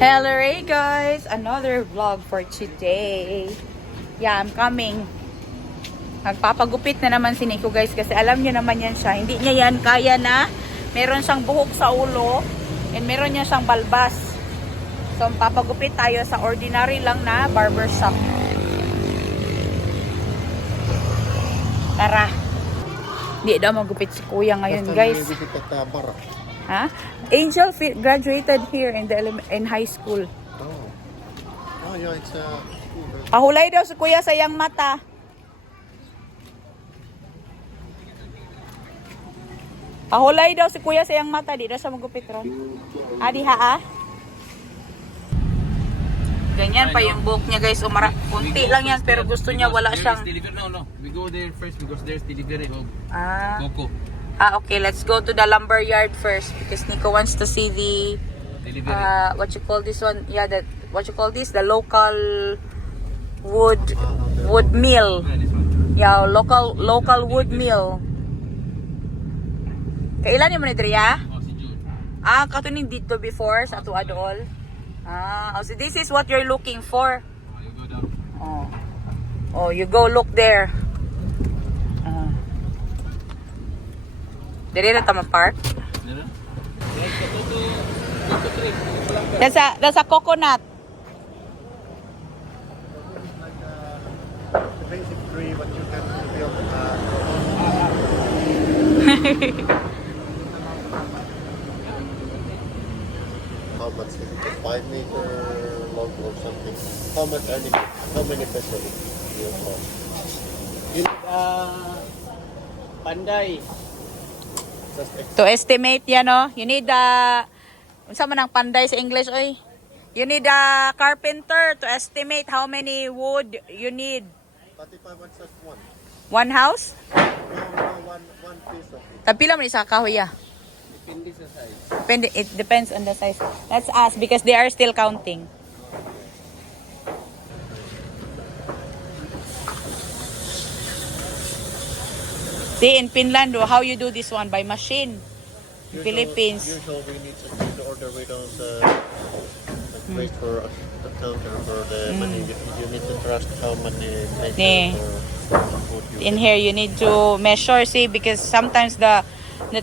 Hello hey guys, another vlog for today. Yeah, I'm coming. Nagpapagupit na naman si Nico guys kasi alam niyo naman yan siya. Hindi niya yan kaya na meron siyang buhok sa ulo and meron niya siyang balbas. So papagupit tayo sa ordinary lang na barbershop. Tara. Hindi daw magupit si kuya ngayon guys. Ha? Angel graduated here in high school. Oh yeah, it's Pahulay daw si kuya sa iyang mata. Pahulay daw si kuya sa iyang mata. Di daw siya magupit ron. Adi ha? Ganyan pa yung buhok niya guys. Kunti lang yan pero gusto niya wala siyang... No. We go there first because there's delivery of Coco. Okay, let's go to the lumber yard first because Nico wants to see the what you call this one? Yeah, what you call this? The local wood mill. Yeah, local wood mill. Kailan yung manidriya? Si Jude. Katunin dito before sa ato adol. So this is what you're looking for. You go down. Oh, you go look there. Dili na tama park. That's a coconut. the basic tree, but you can build how much is it? 5 meter long or something? How many pesos do you cost? You need panday. To estimate yan, no? You need unsa man ang panday sa English, oy? You need a carpenter to estimate how many wood you need. 35 and just one. One house? No, one piece of it. Tapila man isa kahoy, Depende sa size. It depends on the size. Let's ask because they are still counting. See, in Finland, how you do this one? By machine. Philippines. Usually we need to order. We don't wait for the counter for the money. You need to trust how many Yeah. meters or food you In here, you need to measure, see, because sometimes the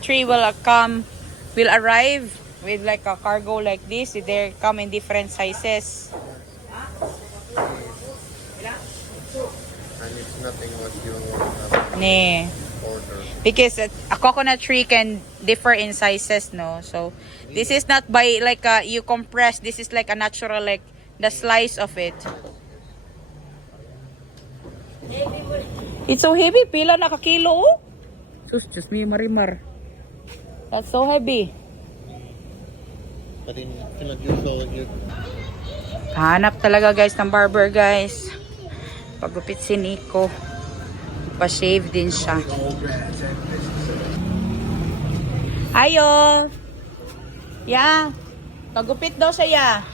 tree will arrive with like a cargo like this. They come in different sizes. and it's nothing what you Nee. order. Because a coconut tree can differ in sizes, no? So this is not by like you compress. This is like a natural, like the slice of it. It's so heavy. Pila na kakilo, oh? Sus, just me marimar. That's so heavy. But in Finland, usually you Hanap talaga guys ng barber guys. Pagupit si Nico. Pa-shave din siya. Ayo. Yeah. Pagupit daw siya ya.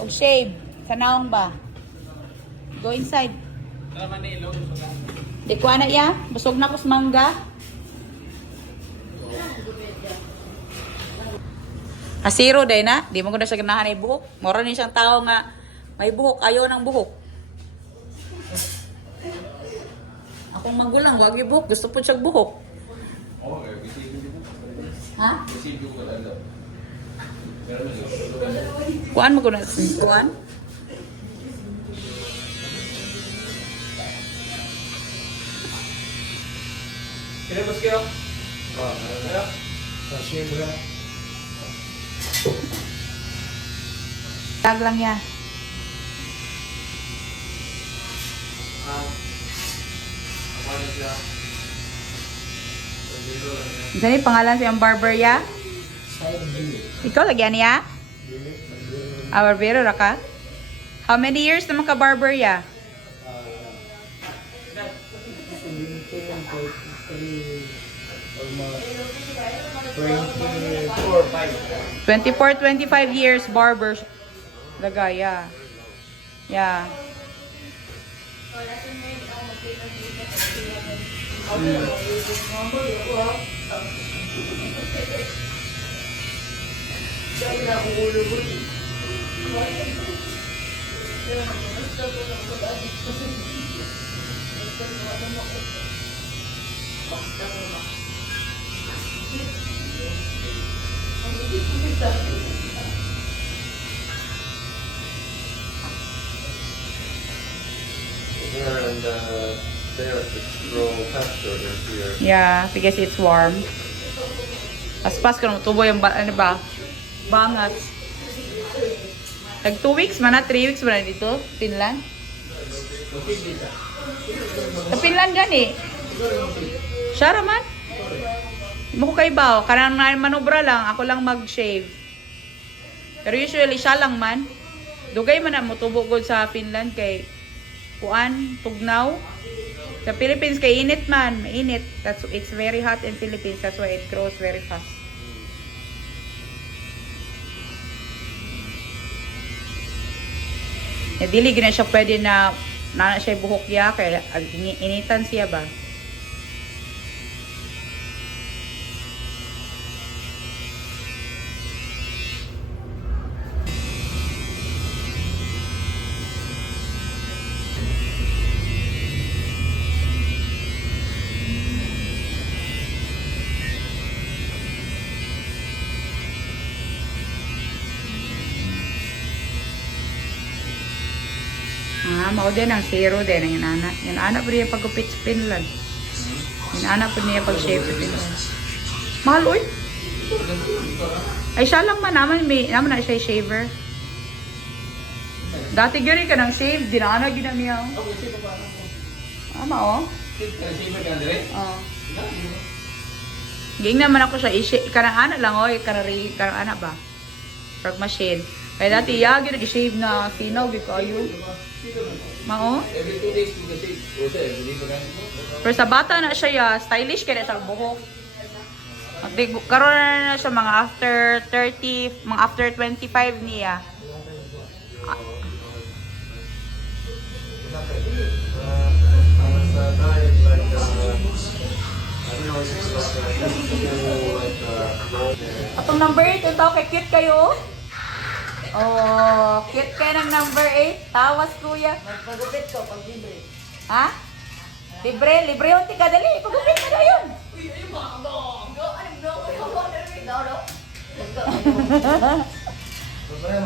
Og shave. Sa naong ba? Go inside. Di ko na ya. Busog na ko sa mangga. Asiro day na. Di mo ko na siya ganahan ay buhok. Moro ni siyang tao nga may buhok. Ayaw ng buhok. Akong magulang, wag yung buhok. Gusto po siyang buhok. Ha? Kuan mo ko na. Kuan? Tag lang ya. Saan pangalan sa iyong barber ya? Ikaw lagyan niya? Barbero ra ka? How many years naman ka barber ya? 24-25 years barber. Lagaya. Yeah. There and there to grow faster than here. Yeah, because it's warm. Aspas ko nung tubo yung ano ba? Bangat. Tag 2 weeks man na, 3 weeks man na dito, Finland. Sa Finland gani. Siya raman. Mo ko kay Bao, kanang manobra lang, ako lang mag-shave. Pero usually siya lang man. Dugay man na mo tubo gud sa Finland kay kuan, tugnaw. Sa Philippines kay init man, mainit. It's very hot in Philippines, that's why it grows very fast. Eh, dili gina siya pwede na siya buhok ya kay initan siya ba. Mao din ang zero din ang inana. Yung anak po niya pagupit sa Finland. Yung anak po niya pag-shave sa Finland. Mahal, uy. Ay, siya lang man. Naman na siya shaver. Dati gari ka ng shave. Di na anak ginamiyaw. Mao. Oo. Ging naman ako siya i-shave. Kanang anak lang, oy. Kanang anak ba? Frog machine. Kaya dati, yagi nag-shave na sinaw. Di kayo. Mao? Every 2 days to the shave. O siya, every day pa ganun. Pero sa bata na siya ya, stylish kaya sa buhok. At karon na siya mga after 30, mga after 25 niya. Atong number 8, ito kay cute kayo. Oh, cute kayo ng number 8. Tawas kuya. Magpagupit ko pag libre. Ha? Libre unti ka dali. Pagupit ka na yun.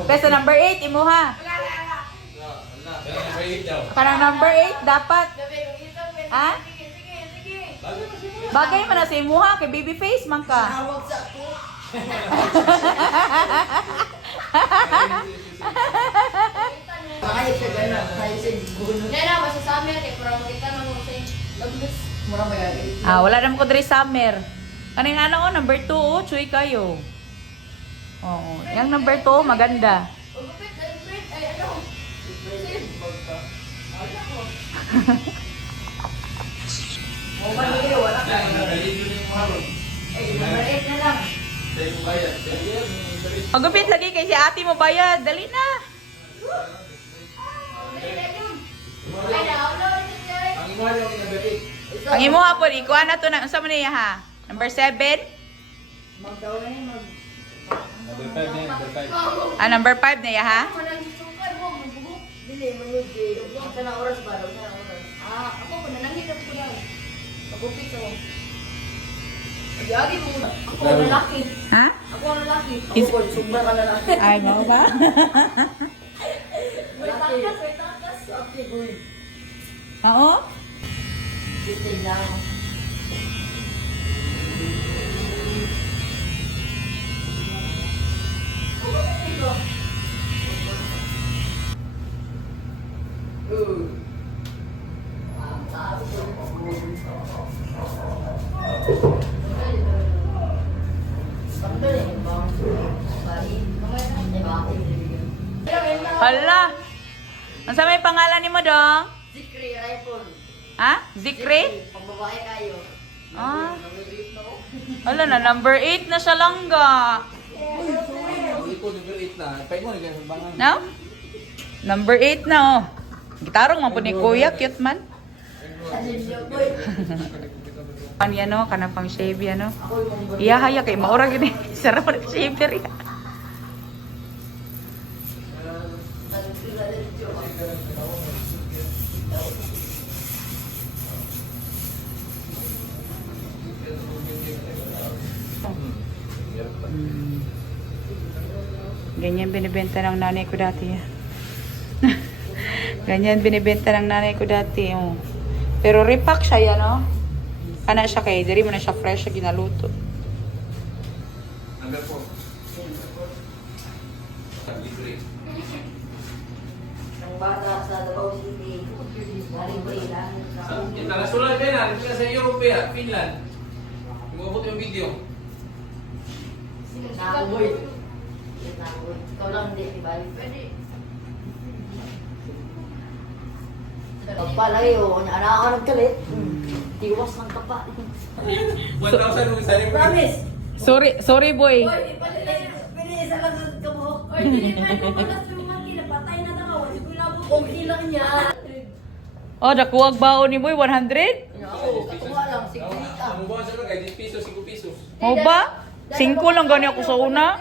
Kaya number 8, imo ha. Kanang number 8, dapat. Ha? Bagay man na sa imo ha, kay baby face man ka. Tawag sa ako. Ayos sa gano'n. Ayos sa gulo. Hindi na, masasami natin. Pero kita na mo sa lagbis. Mura ba yan? Wala naman ko diri summer. Kaning ano number 2, chuy kayo. Oo, yung number 2 maganda. Ugupit, dagpit, ay ano. Mabalik wala ka. Ay, number 8 na lang. Magupit lagi kay si ate mo bayad. Dali na. Ay, na-upload ito siya eh. Ang imo yung kinabati. Ang imo hapon, ikuha na to na. Unsa man niya ha? Number 7? Magdaw na yun. Number 5 na yan, number 5. Number 5 na ya ha? Manang sukay mo, magbubuk. Dili, manod kay. Ito na oras ba? Ito na oras. Ako po, nanangitap ko lang. Pagupit ko. Yagi mo. Ako ang lalaki. Ha? Ako ang lalaki. Ako po, sobra ka na lang. Ay, mo ba? May takas, may takas. Okay, good. Oo? Sitay lang. Hala. Ang sa may pangalan ni mo dong? Zikri, rifle. Ha? Zikri? Pag babae kayo. Ah. Hala na, number 8 na siya langga. Hindi ko number 8 na. Pay mo, nagkasambangan. No? Number 8 na oh. Gitarong man po ni Kuya, cute man. Ano yan o, kanang pang shave yan o. Iyahaya kay maura gini. Sarap na shaver yan. Ganyan binibenta ng nanay ko dati. Ganyan binibenta ng nanay ko dati. Oh. Pero repack siya yan, no? Kana siya kay, diri mo na siya fresh siya ginaluto. Number 4. Libre. Ang bata sa Davao City. Libre lang. International din na, dito sa Europea, Finland. Umabot yung video. Nakuboy. Ikaw lang hindi, di ba? Pwede. Pagpalayo, anak ako nagkalit. Tiwas ng kapa. 1,000 rupees sa libre. Promise! Sorry boy. Pwede isa lang sa kamo. Oy, hindi pa ito pala sumati. Napatay na daw. Okay lang niya. Oh, nakuwag baon ni boy 100? Oo, katuwa lang. Sigurita. Ang buwan sa kay 10 pesos, 5 pesos. Mo ba? 5 lang gani ako sa una.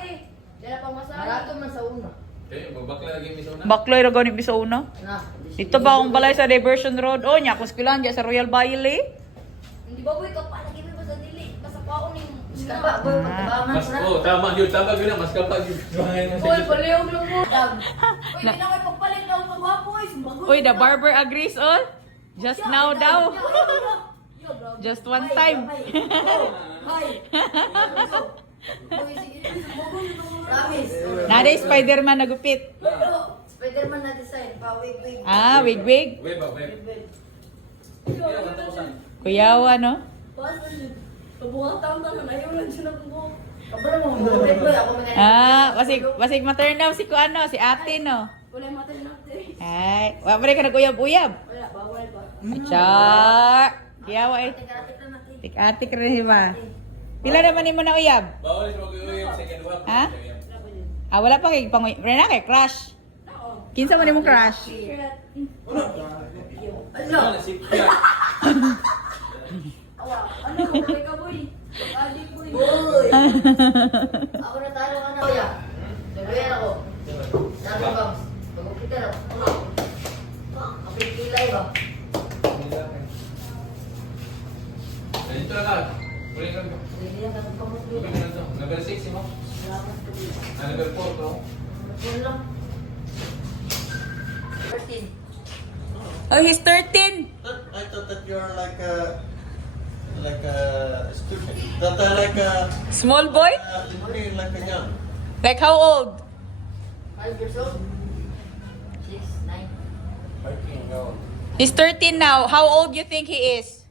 Dala pa masaya. Marato man sa una. Okay, magbakla lagi mi sa una. Bakloy ra gani sa una. Na. Dito ba akong balay sa Diversion Road? Oh, nya kung skwilan diya sa Royal Bailey. Hindi ba boy ka pa lagi mo ba sa dili? Basta paon ni. Ska pa boy pagtabangan Mas na. oh, tama yun na, mas kapag yun. Bangayan mo Boy, sa palihog lang mo. Uy, hindi na kayo pagpalit daw ng gwapo eh. Sumagot. Uy, the barber agrees all. Just now daw. Just one time. Hi. Promise. Naday Spider-Man nagupit. Spider-Man na design. Pa-wig. Ah, wig. Web ba, web. Kuyawa, no? Pabuhatang tanan. Ayaw lang siya na bubuhat. Kabra mo. Wait, boy. Ako mga. Ah, basig maternal si ko ano, si ate, no? Wala mata na natin. Ay, wa pa rin ka nag-uyab-uyab. Wala, bawal ba? Char! Kuyawa eh. Teka-teka na natin. Tik-atik rin ba? Pila naman mo na uyab? Bawal is mag-uyab sa second one. Ha? Ah, wala pa kay pang Rena kay crush. Kinsa man mo crush? Ano? Si Pia. Awa, ano ko boy ka boy? Adik boy. Boy. Ako na talo ka na. Kuya. Nagawin ako. Sabi ba? Pagkukit ka na. Kapit-kilay ba? Dito na ka. Uli ka. Hindi na natin pamukit. Uli ka na to. Number 6 mo. Salamat po. Number 4 to. Ano lang? 13. Oh, he's 13. I thought that you're like a student. That like Small boy? looking like a young. Like how old? 5 years old. 6, 9. He's 13 now. How old you think he is?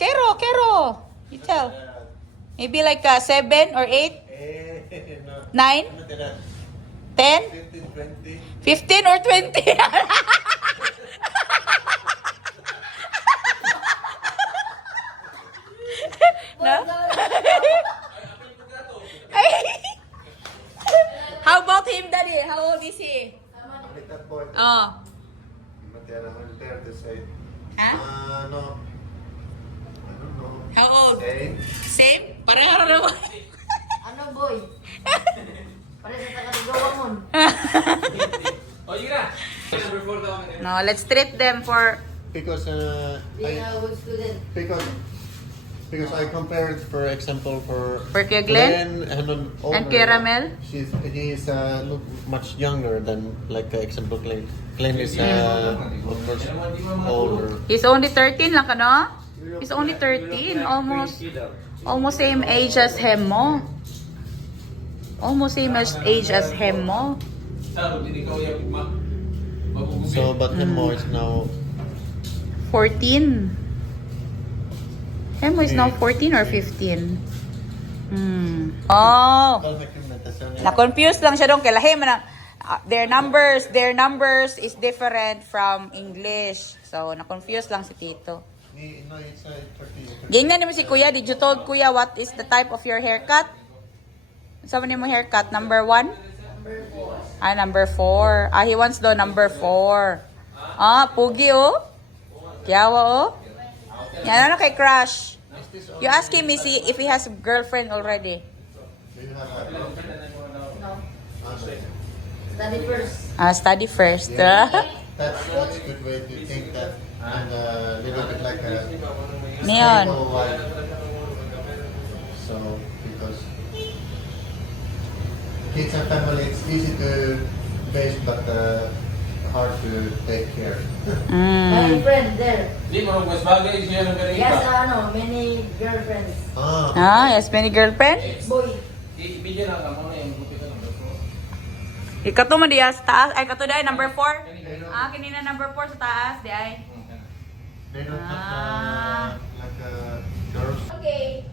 Kero. You tell. Maybe like 7 or 8? 9? 10? 15 or 20? No? How about him, Daddy? How old is he? Oh. Huh? No. I don't know. How old? Same. Same? Pareho naman. Ano boy? Pare sa taga-gawa mo. Oh, yun na. Number 4 daw. No, let's treat them for... Because Being a good student. because I compared, for example, for Kuya Glenn and and Caramel. He is look much younger than like example Glenn. Glenn is of course older. He's only 13 lang ka, no? He's only 13. Almost same age as him mo. Almost same age as him mo. So but Hemo is now 14. Hemo is now 14 or 15? Oh. Na-confuse lang siya doon. Kaya lahi man ang, their numbers is different from English. So, na-confuse lang si Tito. No, it's 30. Ganyan naman si Kuya. Did you told Kuya what is the type of your haircut? Saan mo haircut? Number 1? Ah, number 4. Ah, he wants the number 4. Ah, pugi oh. Kiyawa oh. Yan, ano kay crush? You ask him if he has a girlfriend already. Do you have a No. Study first. Study first. That's a good way to think that, and a little bit like a Neon. stable life. So because kids and family, it's easy to base, but hard to take care. My friend there. Di mo mas bagay siya ng He has ganito. many girlfriends. Yes, many girlfriend? Boy. Bigyan na ka muna yung gupitan ng gusto. Ikato mo diya sa taas. Ay, kato dahil, number 4. Kanina number 4 sa taas. Di ay. They don't have like girls. Okay.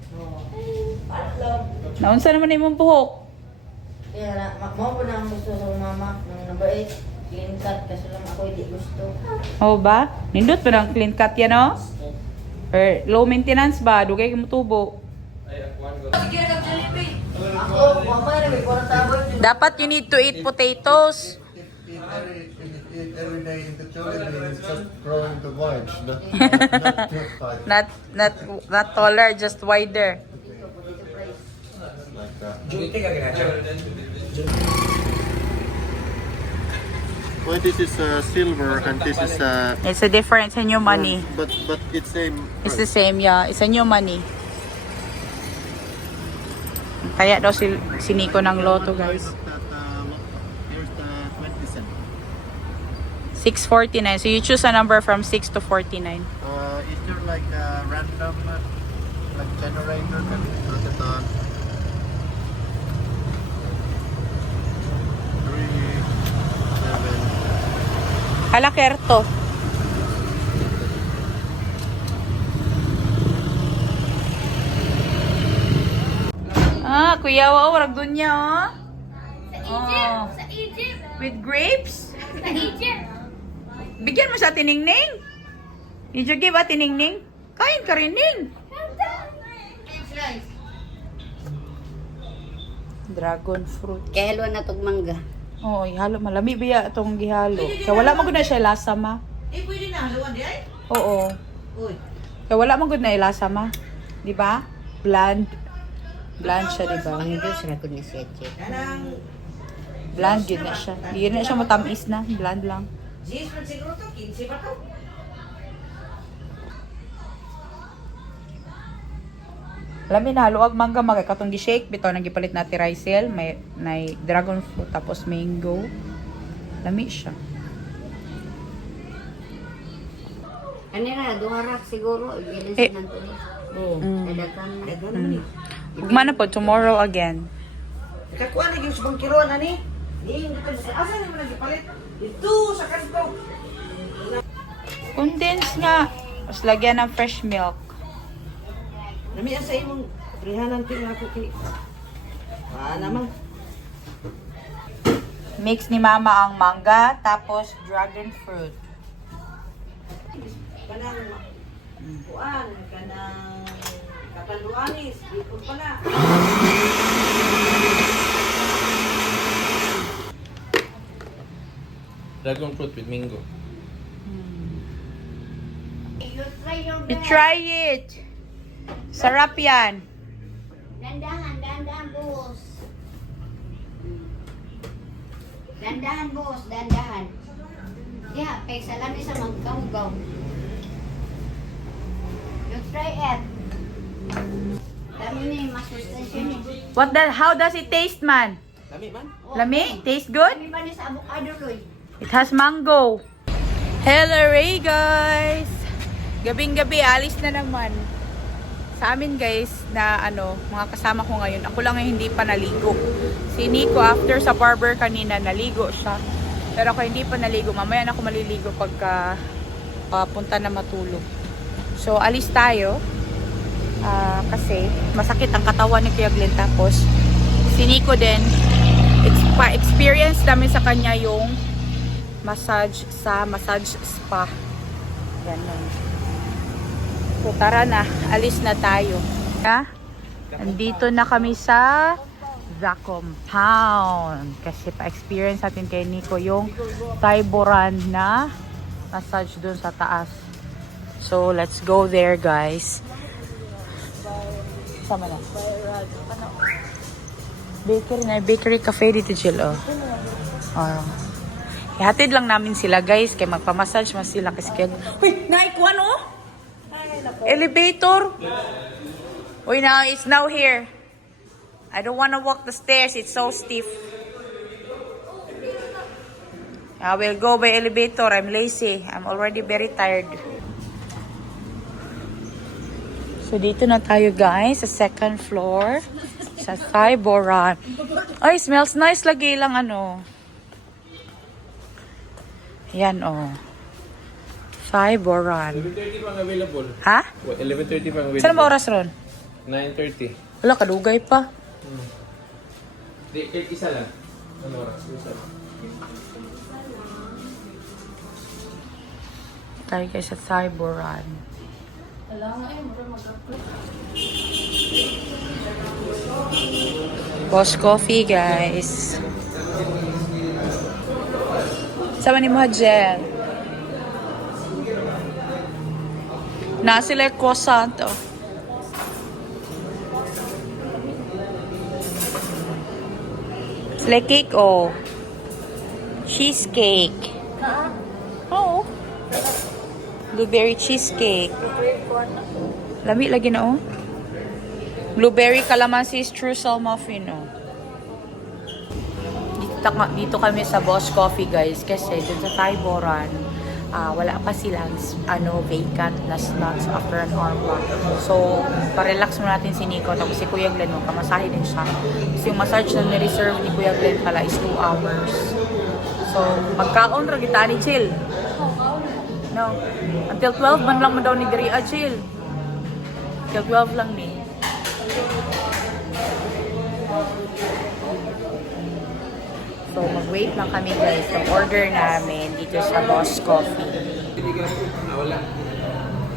Parang lang. Naunsa naman na imong buhok? Kaya na, mo po na ang gusto sa mama. Nung number 8. Clean cut. Kasi lang ako hindi gusto. Oh ba? Nindot ba ng clean cut yan, no? Or low maintenance ba? Dugay ka tubo. Ay, akuan ko. Sige na Jollibee. Ako, mama na may parang taboy. Dapat you need to eat potatoes. Eat every day in the Jollibee, it's just growing the vibes, not too fat. Not taller, just wider. Like that. Well, this is silver and this is It's a difference in your money. but it's same. It's the same, yeah. It's a new money. Kaya daw si Nico ng loto, guys. Here's the 20 cent. 649. So you choose a number from 6 to 49. Is there like a random like generator that we put it on? 3, 7. Hala, Kerto. Kuya, wow, warag dunya, oh. Sa Egypt. With grapes? Sa Egypt. Bigyan mo siya tiningning. Did you give a tiningning? Kain ka rin, Ning. Dragon fruit. Kaya halo na tog mangga. Oh, ihalo malami biya itong gihalo. Kaya wala man gud na siya lasa ma. Pwede na haluan di ay? Oo. Uy. Kaya wala man gud na lasa ma. Di ba? Bland. Bland siya, di ba? Sarap ko na siya, Che. Kanang Bland yun na siya. Hindi na siya matamis na. Bland lang. G's man siguro to, 15 ba to? Alam mo, haluag mangga magay katong gi-shake bitaw nang gipalit natin rice may dragon fruit tapos mango. Lami siya. Kanina, duharak siguro. Ibilis Eh. ng tuloy. Oo. Dadakan na. Dagan naman eh. Ugma na po tomorrow again. Kakuha na yung subang kiroan na ni. Hindi ka sa asa naman nagipalit. Ito sa kanto. Condense nga. Tapos lagyan ng fresh milk. Namiyan sa imong rihanan ting ako kay. Naman. Mix ni mama ang mangga tapos dragon fruit. Kanang kuan, kanang kapanduanis, dito pala. Dragon fruit with mango. You try your You best. try it. Sarap yan. Dandahan, boss. Dandahan, boss. Dandahan. Yeah, peksa lang isa magkaugaw. You try it. Dami ni, mas sustansya ni. How does it taste, man? Lami man. Lami? Taste good? Dami ba ni sa avocado, Loy? It has mango. Hello, Ray, guys. Gabing-gabi, alis na naman. Sa amin, guys, na mga kasama ko ngayon, ako lang yung hindi pa naligo. Si Nico, after sa barber kanina, naligo siya. Pero ako hindi pa naligo. Mamaya na ako maliligo pagka papunta na matulog. So, alis tayo. Kasi masakit ang katawan ni Kuya Glenn. Tapos, si Nico din, experience namin sa kanya yung massage sa massage spa. Ganun. So, tara na. Alis na tayo. Andito na kami sa The Compound. Kasi pa-experience natin kay Nico yung Taiboran na massage dun sa taas. So, let's go there, guys. Sama na. Bakery na. Bakery cafe dito, Jill. Oh. Ihatid lang namin sila guys, kay magpamassage mas sila kasi uy, naikuan oh! Elevator! Uy, now it's now here. I don't wanna walk the stairs, it's so stiff. I will go by elevator, I'm lazy. I'm already very tired. So dito na tayo guys, sa second floor. Sa Thai-Boran. Ay, smells nice lagi lang ano. Yan oh. Thai-Boran. 11:30 pang available. Ha? 11:30 pang available. Saan ba oras ron? 9:30. Wala, kadugay pa. Di, kahit isa lang. Ano oras? Isa lang. Tayo guys sa Thai-Boran. Boss Coffee guys. Sama ni mo Jen. Na sila croissant oh. Sila cake oh. Cheesecake. Oo. Blueberry cheesecake. Lami lagi na oh. Blueberry calamansi streusel muffin oh. Dito kami sa Boss Coffee guys kasi dun sa Thai-Boran wala pa silang vacant na slots after an hour pa. So, pa-relax mo natin si Nico tapos si Kuya Glenn kamasahe din siya. Kasi yung massage na ni-reserve ni Kuya Glenn pala is 2 hours. So, magkaon ra kita ni chill. No. Until 12 man lang mo daw ni Diri chill. Until 12 lang ni. So, mag-wait lang kami guys ng order namin dito sa Boss Coffee. Wala.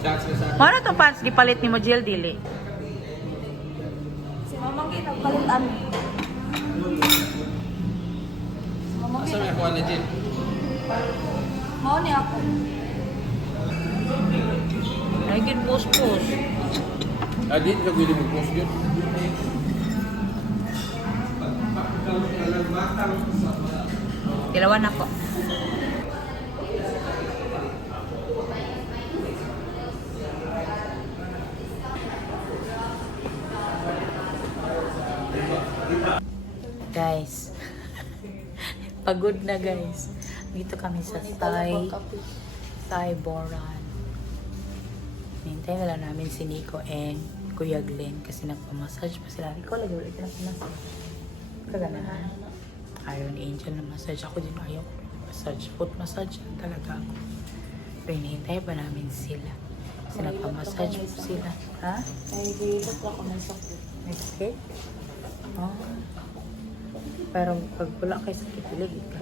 Shots na sa akin. Ano itong pants gipalit ni mo, Jill, dili? Si Mamang ginagpalitan. Asa may ako na Jin? Mao ni ako. Ay, gid post. Dito ka pwede mag-post yun. Tilawan ako. Guys. Pagod na guys. Dito kami sa Thai-Boran. Hintay na lang namin si Nico and Kuya Glenn kasi nagpamassage pa sila. Ikaw lagi ulit na pamassage. Kaganahan. Ayaw ni Angel na massage. Ako din ayaw massage. Foot massage lang talaga ako. Pero hinihintay pa namin sila. Kasi nagpamassage po sila. Ha? Ay, gilid ako may sakit. May sakit? Oh. Pero pag wala kayo sakit, ilig ka.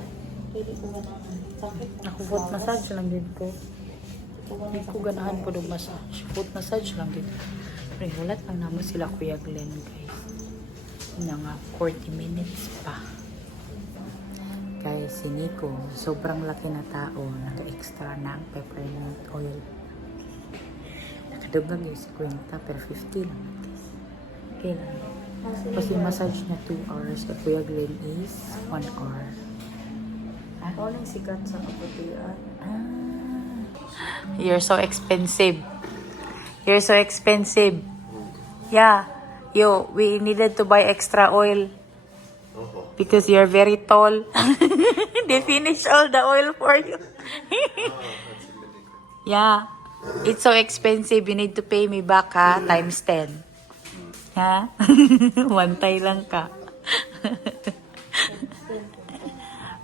Pwede ko ganahan. Sakit. Ako foot massage lang din ko. Hindi ko ganahan po ng massage. Foot massage lang din. Pero hulat lang naman sila Kuya Glenn guys. Na nga 40 minutes pa. Kaya si Nico, sobrang laki na tao, nag-extra na ang peppermint oil. Nakadugag yung 50 pero 50 lang. Okay lang. Kasi massage na 2 hours. At Kuya Glenn is 1 hour. Ako nang sikat sa kaputian. You're so expensive. You're so expensive. Yeah. Yo, we needed to buy extra oil. Because you're very tall. They finish all the oil for you. Yeah. It's so expensive. You need to pay me back, ha? Times 10. Ha? Wantay lang ka.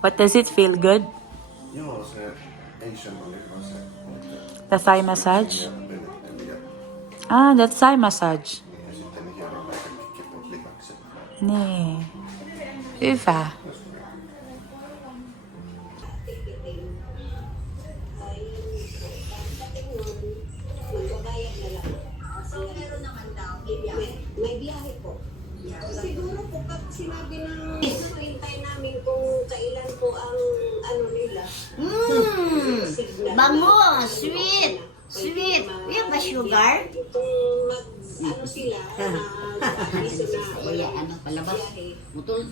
But does it feel good? Joo, se ei semmoinen vaan se. The Thai massage? Ah, that's Thai massage. Ja sitten ne hieron kaikki kiput likakset. Nee. Hyvä. May biyahe po. Siguro po pag sinabi ng hintay namin kung kailan po ang ano nila. Bango! Sweet! Sweet! Yan ba sugar? Kung mag ano sila, iso na Kaya ano palabas? Mutol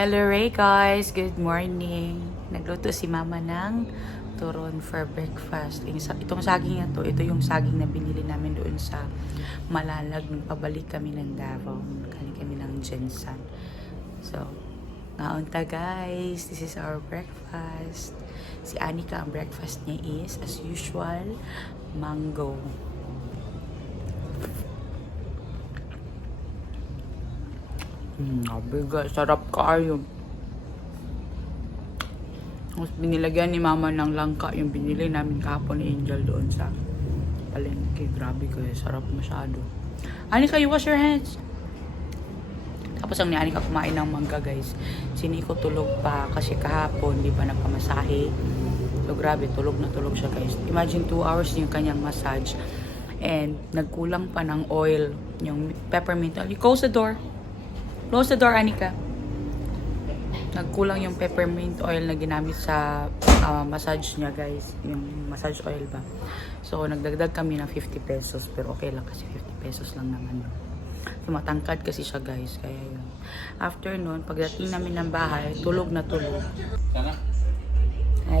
Hello Ray guys, good morning. Nagluto si mama ng turon for breakfast. Itong saging na to, ito yung saging na binili namin doon sa Malalag nung pabalik kami ng Davao. Kami ng Jensen. So, naunta guys, this is our breakfast. Si Anika, ang breakfast niya is, as usual, mango. Nabiga, sarap kayo. Tapos binilagyan ni mama ng langka yung binili namin kahapon ni Angel doon sa palengke. Grabe kayo, sarap masyado. Anika, you wash your hands. Tapos ang ni Anika kumain ng mangga guys. Si Nico tulog pa kasi kahapon di ba nagpamasahe. So grabe, tulog na tulog siya guys. Imagine 2 hours yung kanyang massage. And nagkulang pa ng oil, yung peppermint oil. You close the door. Close the door, Anika. Nagkulang yung peppermint oil na ginamit sa massage niya, guys. Yung massage oil ba. So, nagdagdag kami ng 50 pesos. Pero okay lang kasi 50 pesos lang naman. So, matangkad kasi siya, guys. Kaya yun. After nun, pagdating namin ng bahay, tulog na tulog. Sana?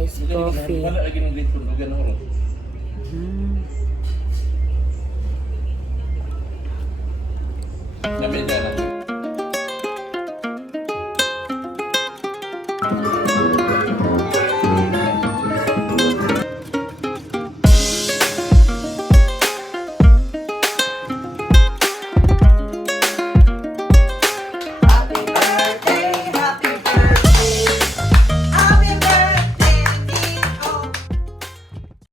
Ice coffee. Wala lagi ng green food. Huwag yan ako.